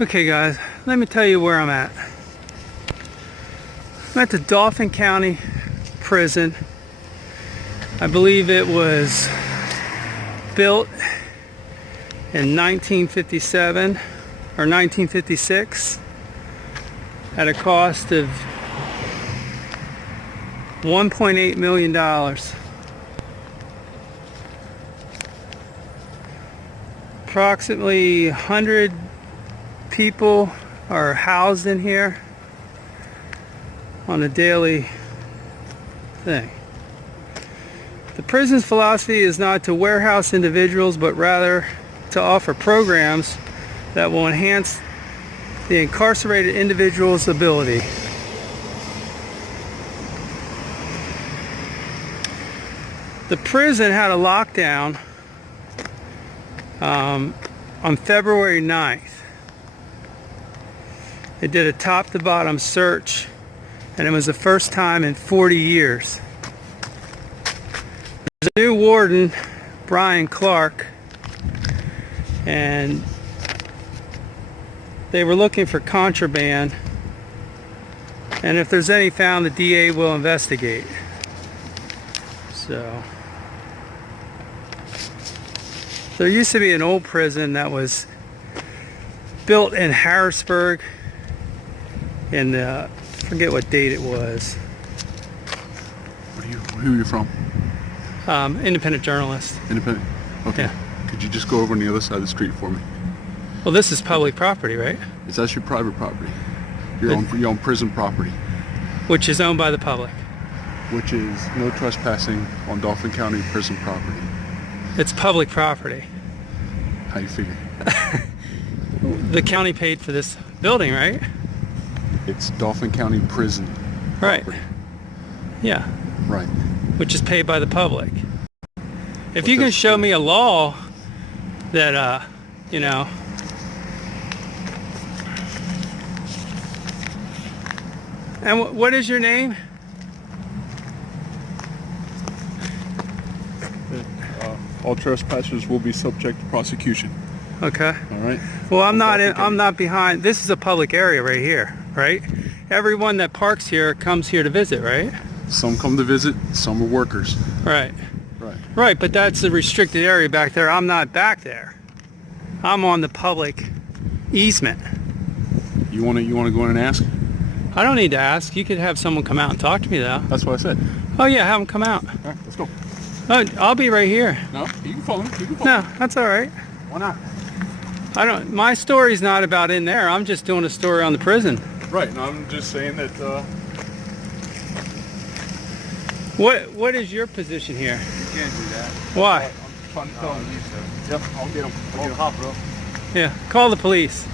Okay guys, let me tell you where I'm at. I'm at the Dauphin County prison. I believe it was built in 1957 or 1956 at a cost of $1.8 million. Approximately 100 people are housed in here on a daily thing. The prison's philosophy is not to warehouse individuals, but rather to offer programs that will enhance the incarcerated individual's ability. The prison had a lockdown on February 9th. It did a top to bottom search, and it was the first time in 40 years. There's a new warden, Brian Clark, and they were looking for contraband, and if there's any found, the DA will investigate. So there used to be an old prison that was built in Harrisburg in I forget what date it was. Who are you from? Independent journalist. Independent? Okay. Yeah. Could you just go over on the other side of the street for me? Well, this is public property, right? It's actually private property. Your own prison property. Which is owned by the public. Which is no trespassing on Dauphin County prison property. It's public property. How you figure? The county paid for this building, right? It's Dauphin County prison Right. property. Yeah. Right. Which is paid by the public. If you can show me a law that, you know, and what is your name? All trespassers will be subject to prosecution. Okay. All right. Well, I'm not behind. This is a public area right here, right? Everyone that parks here comes here to visit, right? Some come to visit, some are workers. Right. Right. Right, but that's the restricted area back there. I'm not back there. I'm on the public easement. You want to go in and ask? I don't need to ask. You could have someone come out and talk to me, though. That's what I said. Oh yeah, have them come out. All right, let's go. Oh, I'll be right here. No, you can follow me. You can follow No, me. that's all right. Why not? My story's not about in there. I'm just doing a story on the prison. Right. No, I'm just saying that. What is your position here? You can't do that. Why? I'm trying to tell him. Yep, I'll get him. I'll get hot, bro. Yeah, call the police.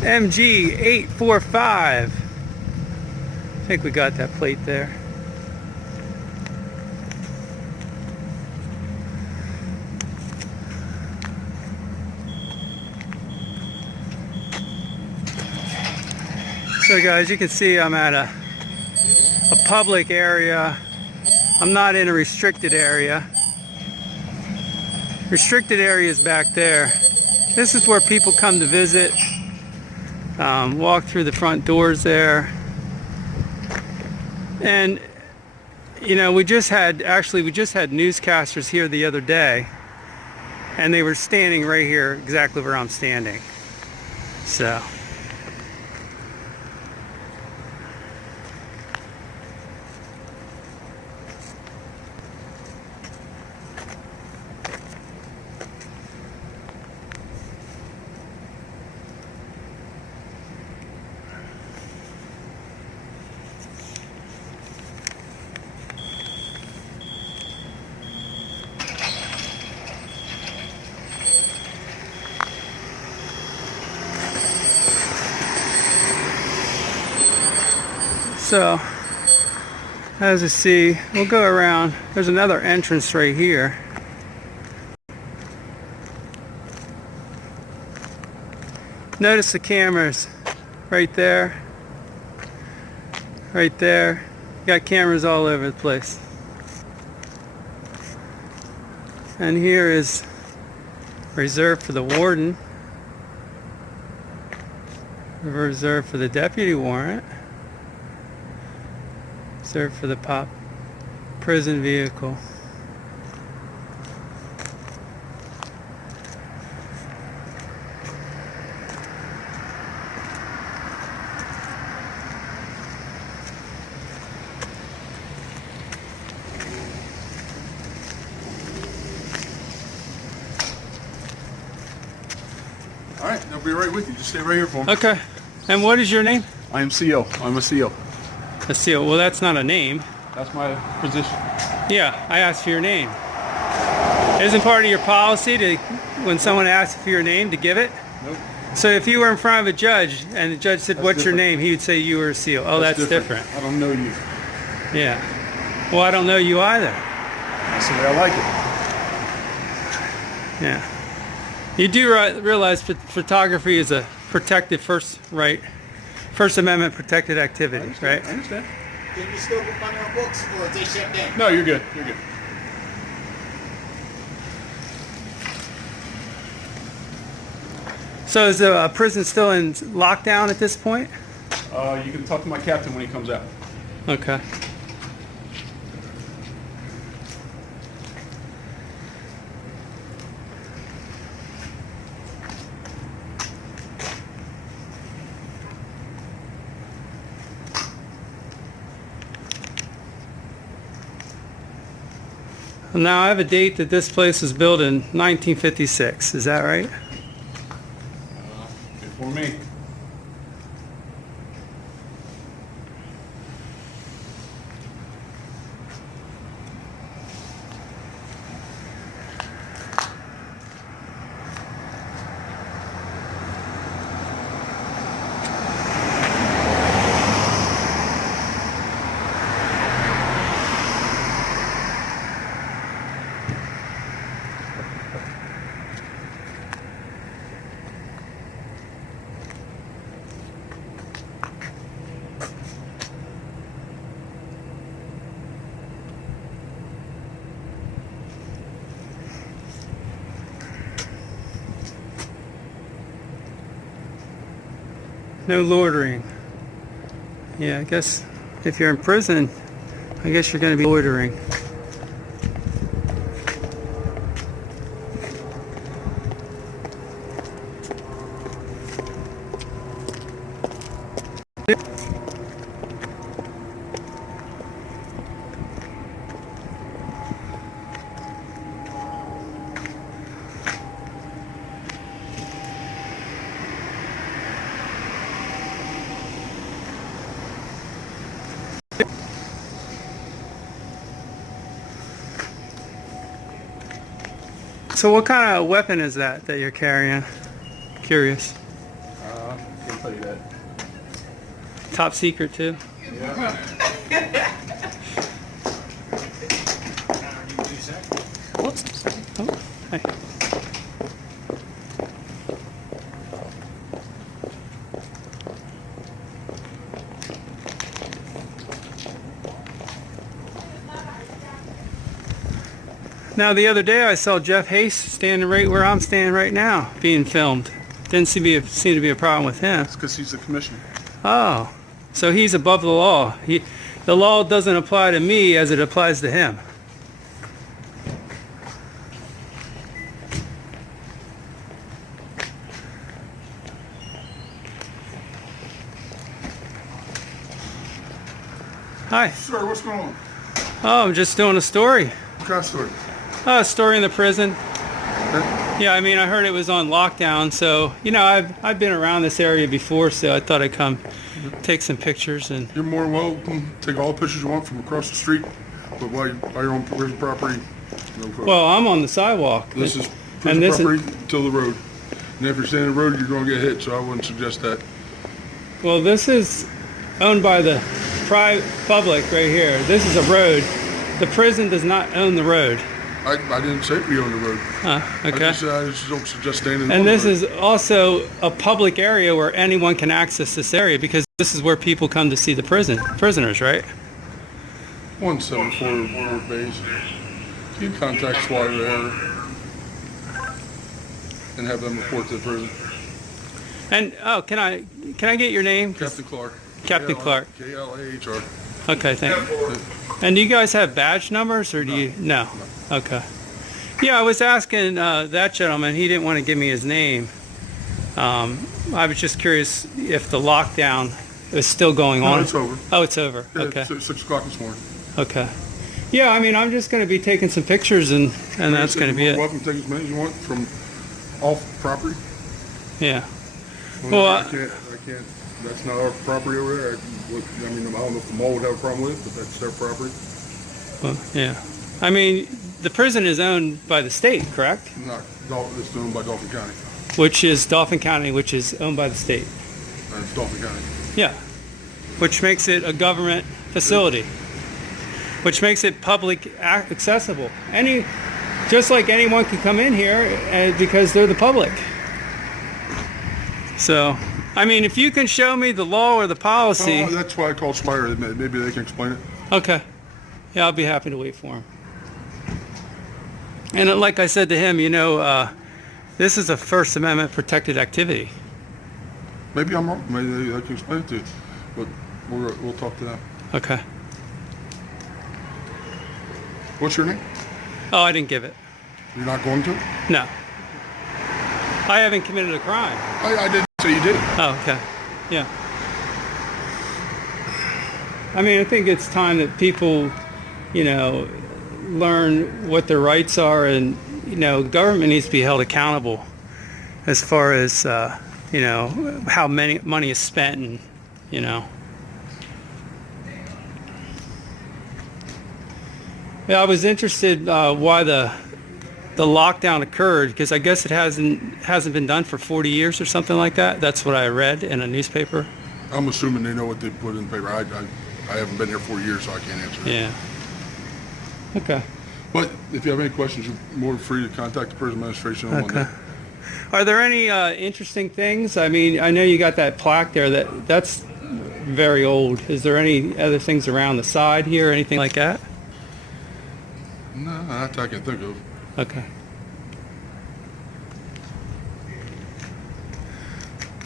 MG 845. I think we got that plate there. So guys, you can see I'm at a public area. I'm not in a restricted area. Restricted area is back there. This is where people come to visit. Walk through the front doors there. And you know, we just had newscasters here the other day, and they were standing right here exactly where I'm standing. So So, as you see, we'll go around. There's another entrance right here. Notice the cameras right there. Right there. Got cameras all over the place. And here is Reserved for the warden. Reserved for the deputy warrant. Reserved for the prison vehicle. All right, they'll be right with you. Just stay right here for me. Okay. And what is your name? I am CO. I'm a CO. A seal. Well, that's not a name. That's my position. Yeah, I asked for your name. Isn't part of your policy to, when someone asks for your name, to give it? Nope. So if you were in front of a judge and the judge said, That's "What's your different. name?" he would say you were a seal. Oh, that's different. I don't know you. Yeah. Well, I don't know you either. That's the way I like it. Yeah. You do realize photography is a protected First Amendment protected activity, right? I understand. Can you still book on your books or they shut down? No, you're good. You're good. So is the prison still in lockdown at this point? You can talk to my captain when he comes out. Okay. Now I have a date that this place was built in 1956. Is that right? Before me. No loitering. Yeah, I guess if you're in prison, I guess you're going to be loitering. So what kind of weapon is that you're carrying? Curious. I'll tell you that. Top secret too? Yeah. Whoops. Oh, hey. Now the other day I saw Jeff Hayes standing right where I'm standing right now, being filmed. Didn't seem to be a problem with him. It's because he's the commissioner. Oh, so he's above the law. The law doesn't apply to me as it applies to him. Hi. Sir, what's going on? Oh, I'm just doing a story. What kind of story? A story in the prison. Yeah, I mean, I heard it was on lockdown, so you know, I've been around this area before, so I thought I'd come take some pictures and. You're more welcome. Take all the pictures you want from across the street, but while you're on prison property, no photo. Well, I'm on the sidewalk. This is and prison this property till the road. And if you're staying in the road, you're going to get hit, so I wouldn't suggest that. Well, this is owned by the public right here. This is a road. The prison does not own the road. I didn't say we own the road. Okay. I just don't suggest staying in And on the this road. is also a public area where anyone can access this area because this is where people come to see the prisoners, right? 174 North Base. You can contact SWAT there. and have them report to the prison. And oh, can I get your name? Captain Clark. Captain Clark. K-L-A-H-R. Okay, thank you. And do you guys have badge numbers, or do you? No. Okay. Yeah, I was asking that gentleman. He didn't want to give me his name. I was just curious if the lockdown is still going on. No, it's over. Oh, it's over. Yeah, Okay. it's 6 o'clock this morning. Okay. Yeah, I mean, I'm just going to be taking some pictures, and that's going to be You're it. welcome to take as many as you want from off property. Yeah. Well, Well, I can't, that's not our property over there. I mean, I don't know if the mall would have a problem with it, but that's their property. Well, yeah. I mean, the prison is owned by the state, correct? Not, it's owned by Dauphin County. Which is Dauphin County, which is owned by the state. And it's Dauphin County. Yeah. Which makes it a government facility. Which makes it public accessible. Just like anyone can come in here because they're the public. So, I mean, if you can show me the law or the policy. Oh, that's why I called Spire. Maybe they can explain it. Okay. Yeah, I'll be happy to wait for him. And like I said to him, this is a First Amendment protected activity. Maybe I'm wrong. Maybe I can explain it to you. But we'll talk to them. Okay. What's your name? Oh, I didn't give it. You're not going to? No. I haven't committed a crime. I didn't say you did. Oh, okay. Yeah. I mean, I think it's time that people, learn what their rights are, and, government needs to be held accountable as far as, how money is spent, and, Yeah, I was interested why the lockdown occurred, because I guess it hasn't been done for 40 years or something like that. That's what I read in a newspaper. I'm assuming they know what they put in the paper. I haven't been here 4 years, so I can't answer that. Yeah. Okay. But if you have any questions, you're more than free to contact the prison administration on Okay. that. Are there any interesting things? I mean, I know you got that plaque there. That's very old. Is there any other things around the side here, anything like that? No, not that I can think of. Okay.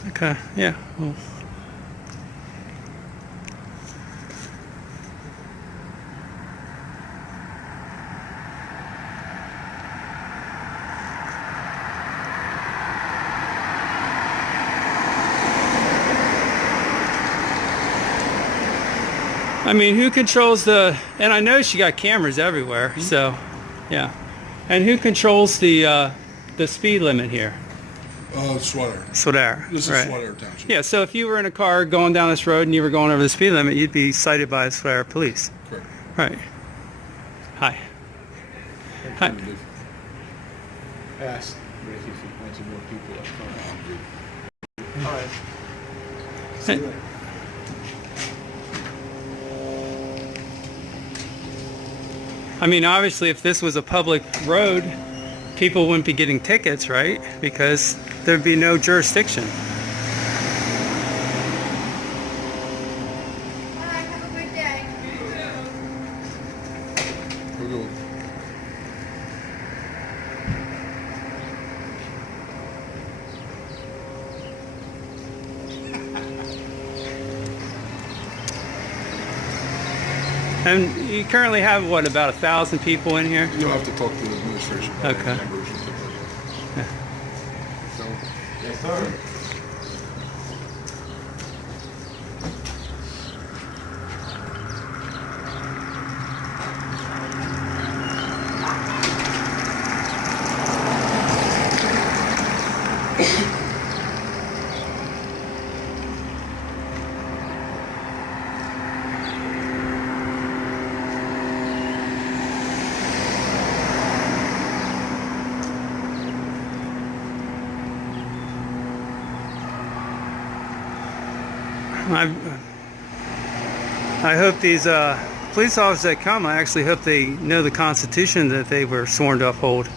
Okay. Yeah. Well. I mean, who controls and I know she got cameras everywhere, so, yeah. And who controls the speed limit here? Sweater. Sweater. This is right. Sweater Township. Yeah, so if you were in a car going down this road and you were going over the speed limit, you'd be cited by the Sweater police. Correct. Right. Hi. Hi. Ask, but if you want some more people, that's fine. All right. See you later. I mean, obviously, if this was a public road, people wouldn't be getting tickets, right? Because there'd be no jurisdiction. All right, have a good day. We'll go. And you currently have, what, about 1,000 people in here? You'll have to talk to the administration about Okay. the numbers and stuff like that. So, Yes, sir. I hope these police officers that come, I actually hope they know the Constitution that they were sworn to uphold.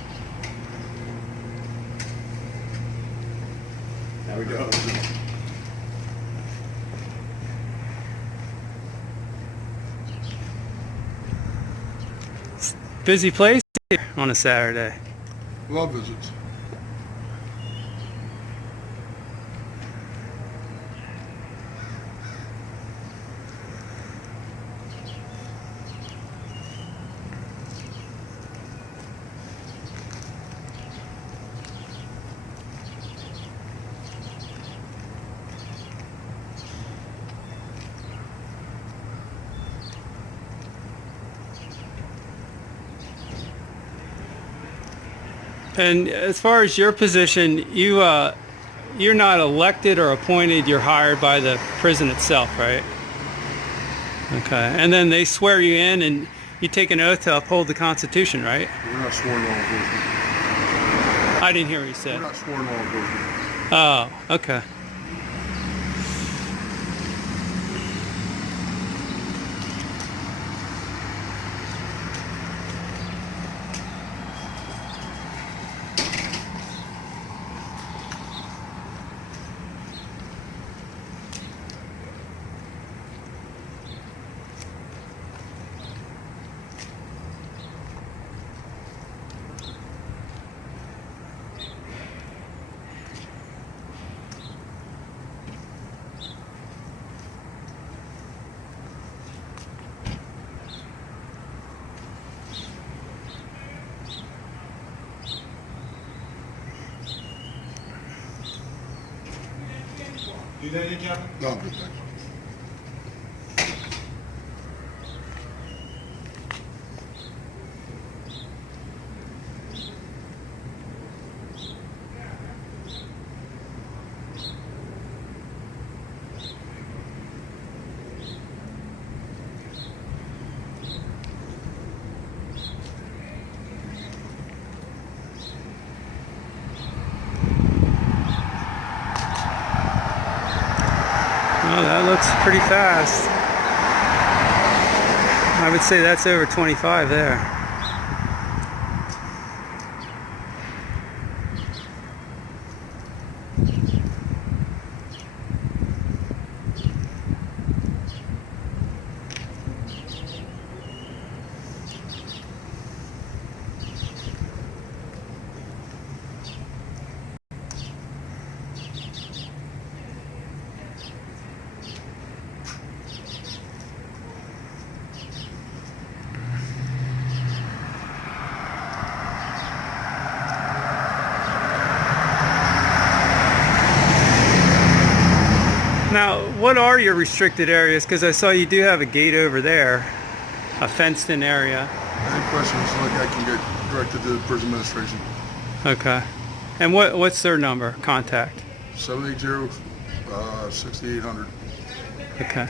There we go. Busy place here on a Saturday. love visits. And as far as your position, you're not elected or appointed. You're hired by the prison itself, right? Okay. And then they swear you in, and you take an oath to uphold the Constitution, right? We're not sworn law enforcement. I didn't hear what you We're said. not sworn law enforcement. Oh, okay. Do that again, Jeff? No, I'm good, thanks. Oh, that looks pretty fast. I would say that's over 25 there. Now, what are your restricted areas? Because I saw you do have a gate over there, a fenced-in area. Any questions, like I can get directed to the prison administration. Okay. And what's their number? Contact. 780-6800. Okay.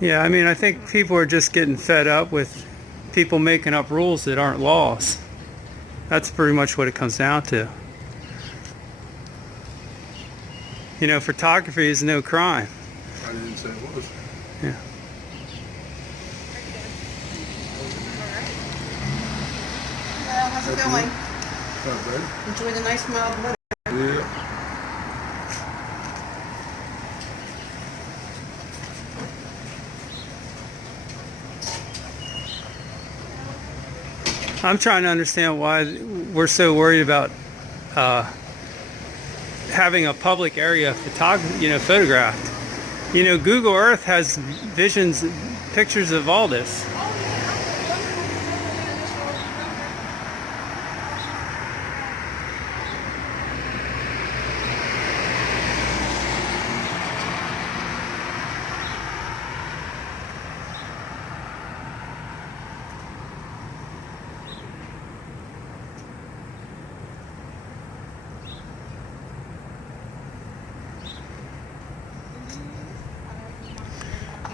Yeah, I mean, I think people are just getting fed up with people making up rules that aren't laws. That's pretty much what it comes down to. You know, photography is no crime. I didn't say it was. Yeah. Well, how's it going? Not bad. Enjoy the nice mild weather. Yeah. I'm trying to understand why we're so worried about having a public area photographed. You know, Google Earth has visions, pictures of all this.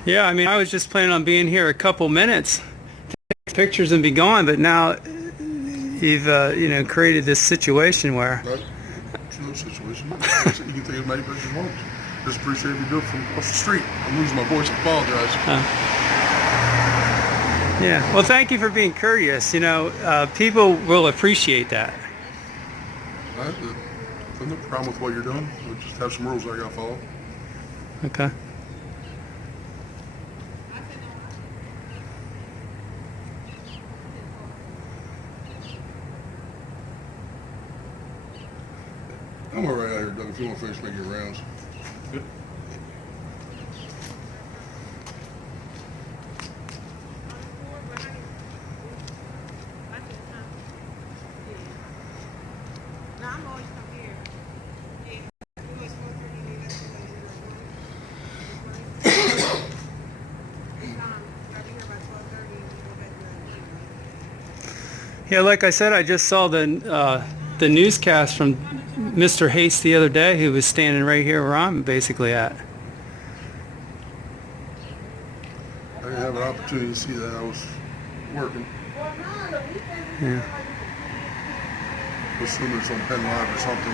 Yeah, I mean, I was just planning on being here a couple minutes, take pictures and be gone, but now you've, created this situation where... But it's no situation. You can take as many pictures as you want. Just appreciate you do it from across the street. I'm losing my voice. I apologize. Yeah. Well, thank you for being courteous. You know, people will appreciate that. I've no problem with what you're doing. We just have some rules I gotta follow. Okay. I'm all right out here, Doug, if you want to finish making your rounds. Good. Yeah, like I said, I just saw the newscast from Mr. Hayes the other day, who was standing right here where I'm basically at. I didn't have an opportunity to see that. I was working. Yeah. Assuming it's on Penn Live or something.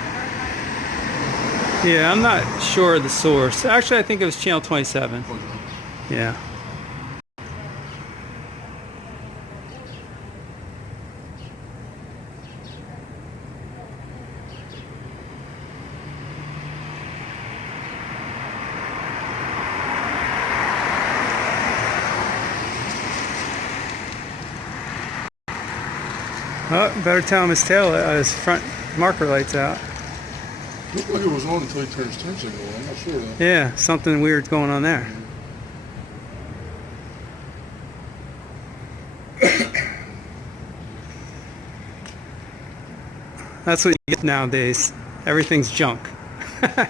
Yeah, I'm not sure of the source. Actually, I think it was Channel 27. Yeah. Oh, better tell him his front marker light's out. Looked like it was on until he turned his turn signal on. I'm not sure though. Yeah, something weird's going on there. That's what you get nowadays. Everything's junk. What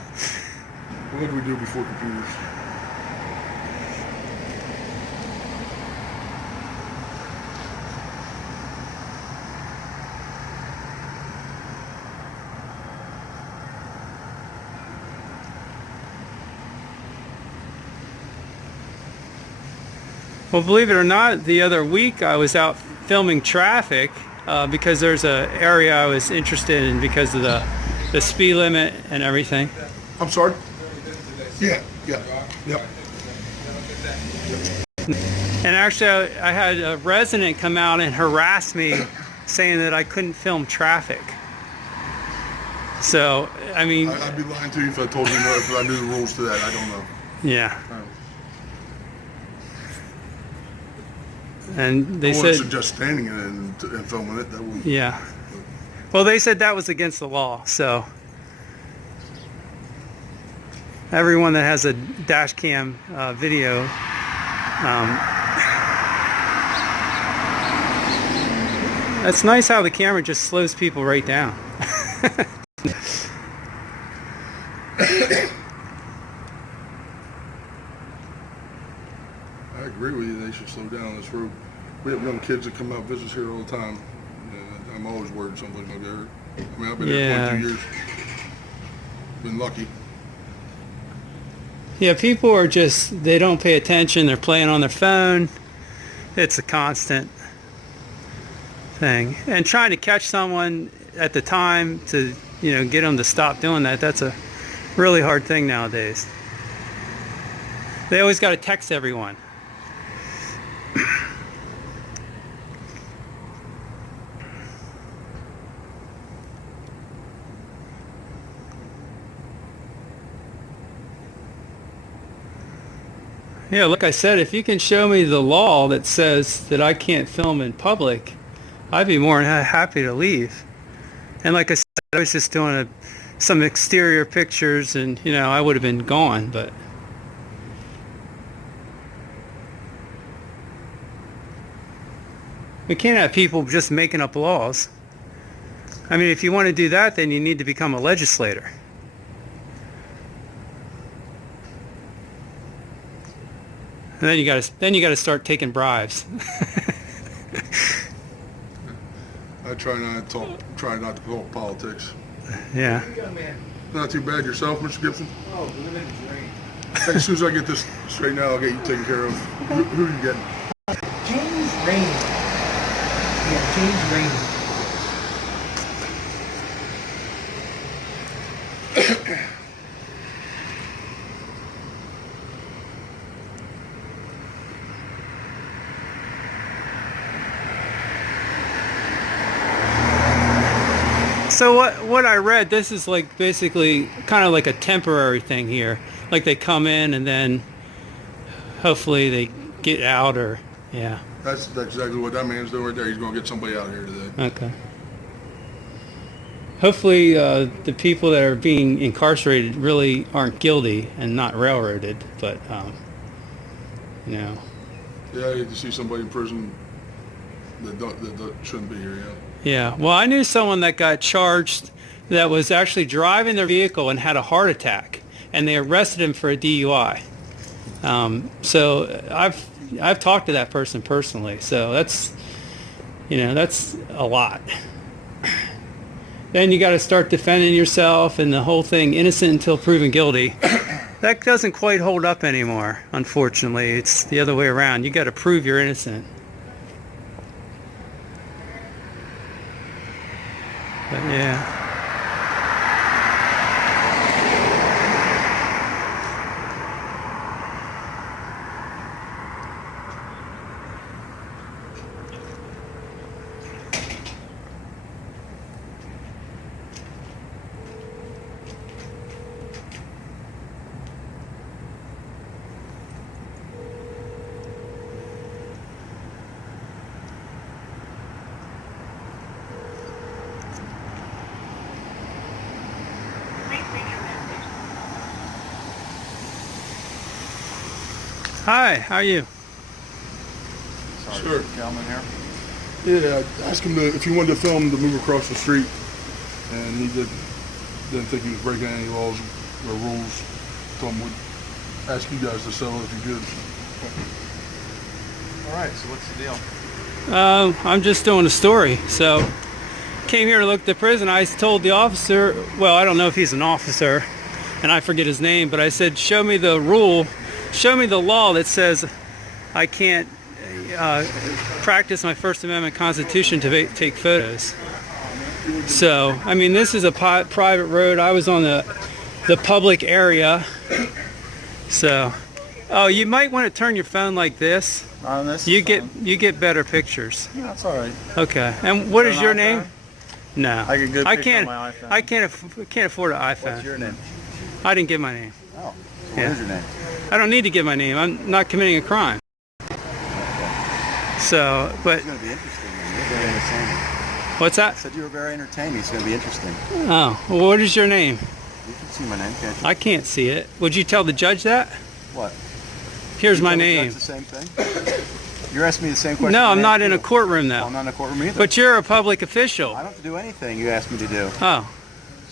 did we do before computers? Well, believe it or not, the other week I was out filming traffic because there's an area I was interested in because of the speed limit and everything. I'm sorry? Yeah. Yep. And actually, I had a resident come out and harass me saying that I couldn't film traffic. So, I mean... I'd be lying to you if I told you no, if I knew the rules to that. I don't know. Yeah. And they I wouldn't said... suggest standing in it and filming it. That would. Yeah. Well, they said that was against the law, so... Everyone that has a dash cam video... It's nice how the camera just slows people right down. I agree with you. They should slow down on this road. We have young kids that come out visit here all the time. And I'm always worried somebody's gonna get hurt. I mean, I've been here 22 years. Been lucky. Yeah, people are just, they don't pay attention. They're playing on their phone. It's a constant thing. And trying to catch someone at the time to, get them to stop doing that, that's a really hard thing nowadays. They always got to text everyone. Yeah, like I said, if you can show me the law that says that I can't film in public, I'd be more than happy to leave. And like I said, I was just doing some exterior pictures and, I would have been gone, but... We can't have people just making up laws. I mean, if you want to do that, then you need to become a legislator. And then you got to start taking bribes. I try not to talk politics. Yeah. Not too bad yourself, Mr. Gibson. Oh, living in the dream. Hey, as soon as I get this straightened out, I'll get you taken care of. Who are you getting? James Rainey. Yeah, James Rainey. So what I read, this is like basically kind of like a temporary thing here. Like they come in and then hopefully they get out, or yeah. That's exactly what that man's doing right there. He's going to get somebody out here today. Okay. Hopefully the people that are being incarcerated really aren't guilty and not railroaded, but you know. Yeah, I hate to see somebody in prison that shouldn't be here, yeah. Yeah, well, I knew someone that got charged that was actually driving their vehicle and had a heart attack, and they arrested him for a DUI. So I've talked to that person personally, so that's a lot. Then you got to start defending yourself and the whole thing, innocent until proven guilty. That doesn't quite hold up anymore, unfortunately. It's the other way around. You got to prove you're innocent. But yeah. Hi, how are you? Sorry, Sure. gentleman here. Yeah, I asked him if he wanted to film to move across the street, and he didn't think he was breaking any laws or rules. Told him we'd ask you guys to settle if you could. All right, so what's the deal? I'm just doing a story. So, came here to look at the prison. I told the officer, well, I don't know if he's an officer, and I forget his name, but I said, show me the rule, show me the law that says I can't practice my First Amendment Constitution to take photos. So, I mean, this is a private road. I was on the public area. So, oh, you might want to turn your phone like this. On this? You get better pictures. No, that's all right. Okay. And what is an your iPhone? name? No. I get good I picture can't. on my iPhone. I can't afford an iPhone. What's your name? I didn't give my name. Oh, so Yeah. what is your name? I don't need to give my name. I'm not committing a crime. So, but It's going to be interesting. Man. You're very entertaining. what's I that? said you were very entertaining. It's going to be interesting. Oh, well, what is your name? You can see my name, can't you? I can't see it. Would you tell the judge that? What? Here's You my told the name. judge the same thing? You're asking me the same question. No, I I'm not in a asked you. courtroom I'm though. not in a courtroom either. But you're a public official. I don't have to do anything you asked me to do. Oh,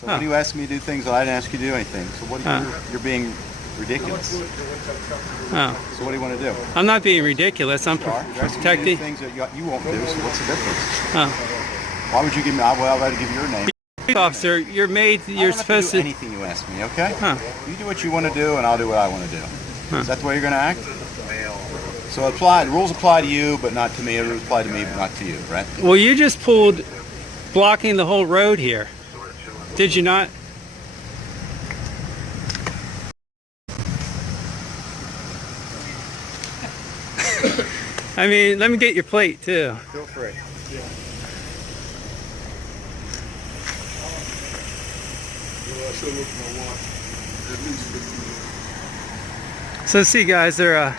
So what do you ask me to do things that I didn't ask you to do anything? So what you're being ridiculous. oh. So what do you want to do? I'm not being ridiculous. I'm You're asking me to do protecting. things that you won't do. So what's the difference? Oh. Why would you give me? Well, I'd rather give you your name. Officer, you're made. I You're don't supposed have to to. do anything you ask me, okay? Huh. You do what you want to do, and I'll do what I want to do. Huh. Is that the way you're going to act? So rules apply to you, but not to me. Rules apply to me, but not to you, right? Well, you just pulled, blocking the whole road here. Did you not? I mean, let me get your plate too. Feel free. Well, I should look at my watch. At least 15 minutes. So see guys, they're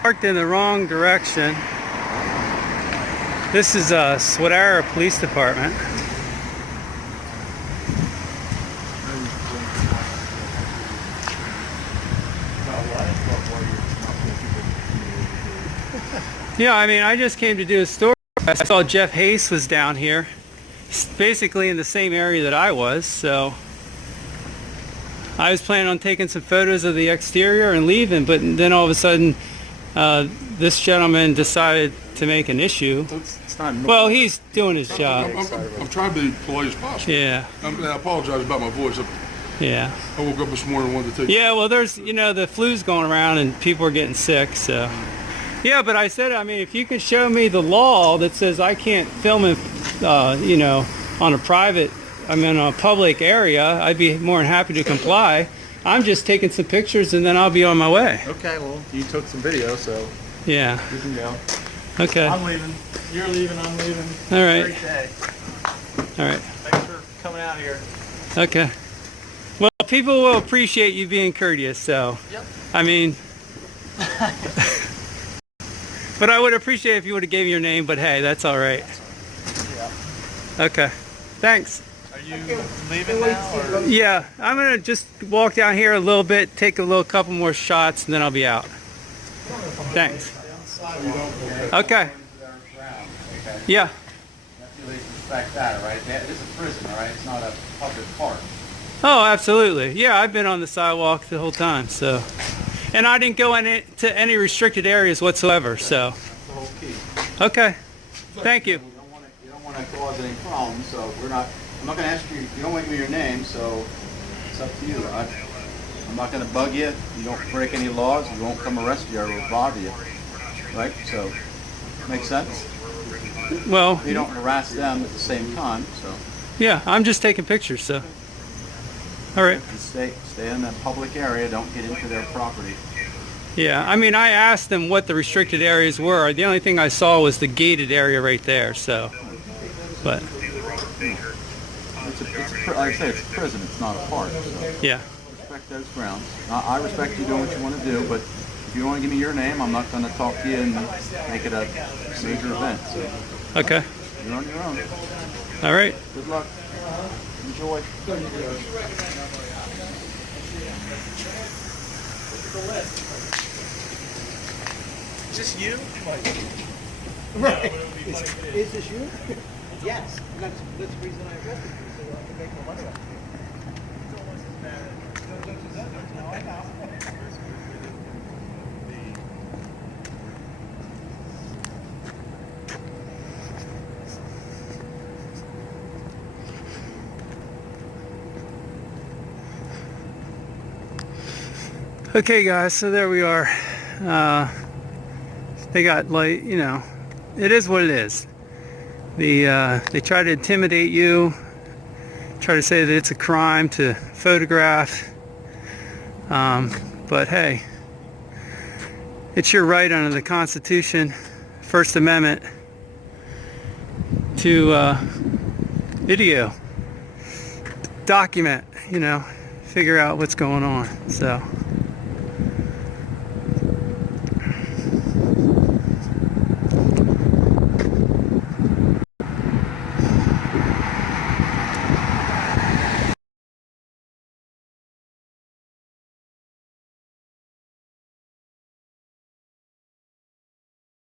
parked in the wrong direction. This is Swatara Police Department. Yeah, I mean, I just came to do a story. I saw Jeff Hayes was down here, basically in the same area that I was, so I was planning on taking some photos of the exterior and leaving, but then all of a sudden, this gentleman decided to make an issue. It's not Well, he's doing his job. I'm trying to be polite as possible. Yeah, I apologize about my voice. yeah. I woke up this morning and wanted to take. Yeah, well, there's, the flu's going around and people are getting sick, so. Yeah, but I said, I mean, if you could show me the law that says I can't film it, on a public area, I'd be more than happy to comply. I'm just taking some pictures and then I'll be on my way. Okay, well, you took some video, so Yeah, you can go. okay. I'm leaving. You're leaving. I'm leaving. All right, Great day. all right. Thanks for coming out here. Okay. Well, people will appreciate you being courteous, so. Yep. I mean, but I would appreciate if you would have gave me your name, but hey, that's all right. Yeah. Okay. Thanks. Are you leaving now, or? Yeah, I'm going to just walk down here a little bit, take a little couple more shots, and then I'll be out. Thanks. Okay. Yeah. You respect that, all right? It is a prison, all right? It's not a public park. Oh, absolutely. Yeah, I've been on the sidewalk the whole time, so. And I didn't go to any restricted areas whatsoever, so. That's the whole key. Okay. Thank you. You don't want to cause any problems, so I'm not going to ask you, you don't want to give me your name, so it's up to you. I'm not going to bug you. You don't break any laws. You won't come arrest you or bother you. Right? So, makes sense? Well, You don't harass them at the same time, so. yeah, I'm just taking pictures, so. All right. Just stay in the public area. Don't get into their property. Yeah, I mean, I asked them what the restricted areas were. The only thing I saw was the gated area right there, so. But, Like I say, it's a prison. It's not a park. So. yeah. Respect those grounds. I respect you doing what you want to do, but if you don't want to give me your name, I'm not going to talk to you and make it a major event. So Okay. you're on your own. All right. Good luck. Enjoy. Is this you? Right. Is this you? Yes. That's the reason I arrested you, so I can make more money off you. No, I know. Okay, guys, so there we are. They got, like, you know, it is what it is. They try to intimidate you, try to say that it's a crime to photograph. But hey, it's your right under the Constitution, First Amendment, to video, document, you know, figure out what's going on. So.